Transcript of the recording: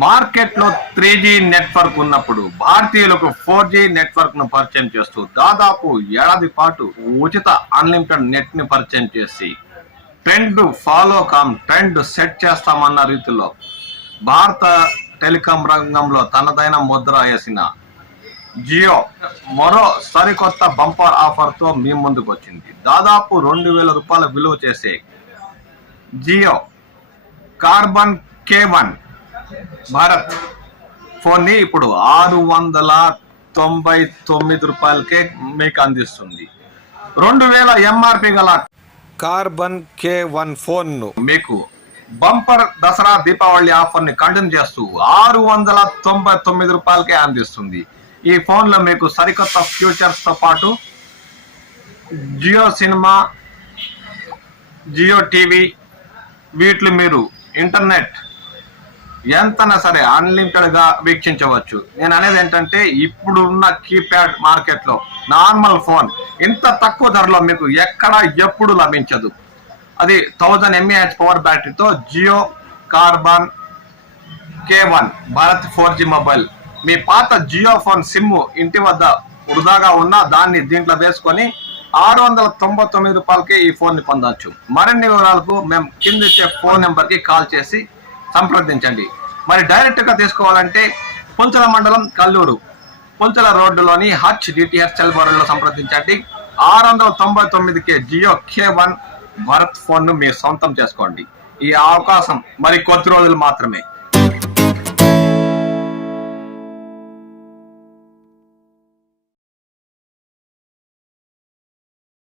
మార్కెట్లో 3G network ఉన్నప్పుడు భారతీయులకు 4G నెట్వర్క్ ను పరిచయం చేస్తూ దాదాపు ఏడాది పాటు ఉచిత అన్లిమిటెడ్ నెట్ ని పరిచయం చేసి ట్రెండ్ ట్రెండ్ సెట్ చేస్తామన్న రీతిలో భారత టెలికాం రంగంలో తనదైన ముద్ర వేసిన జియో మరో సరికొత్త బంపర్ ఆఫర్ తో మీ ముందుకు వచ్చింది. దాదాపు 2000 రూపాయల విలువ చేసే జియో కార్బన్ K1 భారత్ ఫోన్ ని ఇప్పుడు 699 రూపాయలకే మీకు అందిస్తుంది. 2000 ఎంఆర్పి గల కార్బన్ K1 ఫోన్ ను మీకు బంపర్ దసరా దీపావళి ఆఫర్ ని కంటిన్యూ చేస్తూ 699 రూపాయలకే అందిస్తుంది. ఈ ఫోన్ లో మీకు సరికొత్త ఫ్యూచర్స్ తో పాటు జియో సినిమా, జియో టీవీ వీటిలో మీరు ఇంటర్నెట్ ఎంతనా సరే అన్లిమిటెడ్ గా వీక్షించవచ్చు. నేను అనేది ఏంటంటే ఇప్పుడు ఉన్న కీప్యాడ్ మార్కెట్ లో నార్మల్ ఫోన్ ఇంత తక్కువ ధరలో మీకు ఎక్కడ ఎప్పుడు లభించదు. అది 1000 mAh పవర్ బ్యాటరీతో Jio Karbonn K1 Bharat 4G mobile. మీ పాత జియో ఫోన్ సిమ్ ఇంటి వద్ద వృధాగా ఉన్నా దాన్ని దీంట్లో వేసుకొని 699 రూపాయలకే ఈ ఫోన్ ని పొందవచ్చు. మరిన్ని వివరాలకు మేము కింద ఇచ్చే ఫోన్ నెంబర్ కి కాల్ చేసి సంప్రదించండి. మరి డైరెక్ట్ గా తీసుకోవాలంటే పుంచల మండలం కల్లూరు పుంచల రోడ్డులోని హచ్ డిటిహెచ్ సెల్ లో సంప్రదించండి. 699కే జియో K1 భారత్ ఫోన్ ను మీరు సొంతం చేసుకోండి. ఈ అవకాశం మరి కొద్ది రోజులు మాత్రమే.